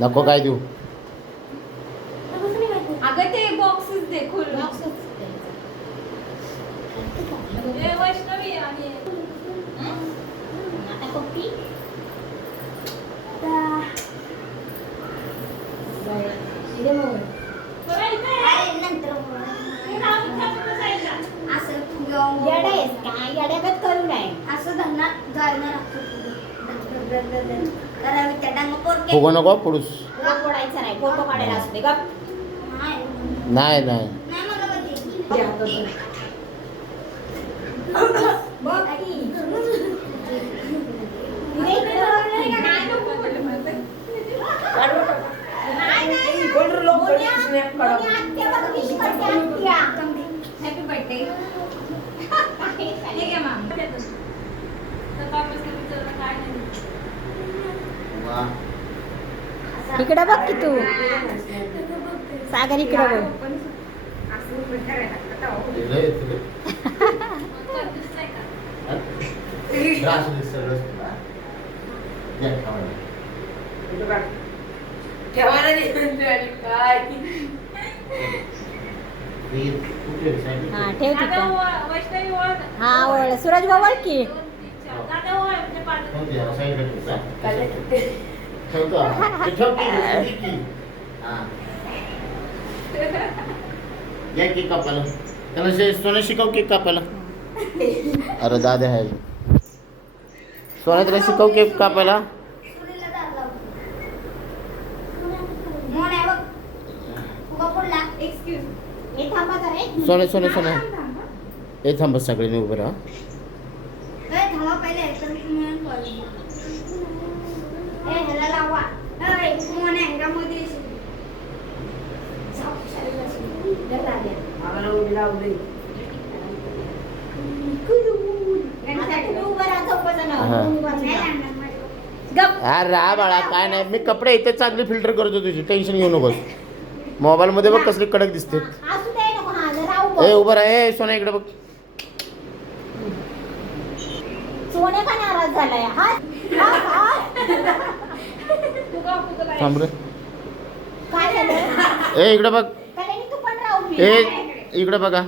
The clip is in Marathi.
नको काय देऊ. अगं ते बॉक्सेस दे खोल. वैष्णवी आणि आता कॉपी येड्यागत करू नये असं धरणार जायला फुगो नको पुढूस. फोडायचं नाही फोटो काढायला असू दे गप नाही नाही हॅपी बर्थडे. हे घ्या मॅम. इकडे बघ की तू सागर इकडे बघ हा ठेव तिथं वैष्णवी ओळ. हा ओळ सूरज बाबा की दादा ओळ म्हणजे पाठ. केक कापायला त्याला सोनं शिकव केक कापायला. अरे दादा आहे सोन्या त्याला शिकव केक कापायला. एक्सक्यूज. हे थांबा जरा एक मिनिट. सोने सोने सोने हे थांब सगळ्यांनी उभं राहा. यार राहा बाळा काय नाही मी कपडे इथे चांगली फिल्टर करतो तुझी टेन्शन घेऊ नकोस. मोबाईल मध्ये बघ कसली कडक दिसते. असू दे नको हा जरा उभं. ए उभं राहा ए सोन्या इकडे बघ. सोने का नाराज झालाय हा थांब रे. काय झालं ए इकडे बघ. कल्याणी तू पण राहू ए इकडे बघा.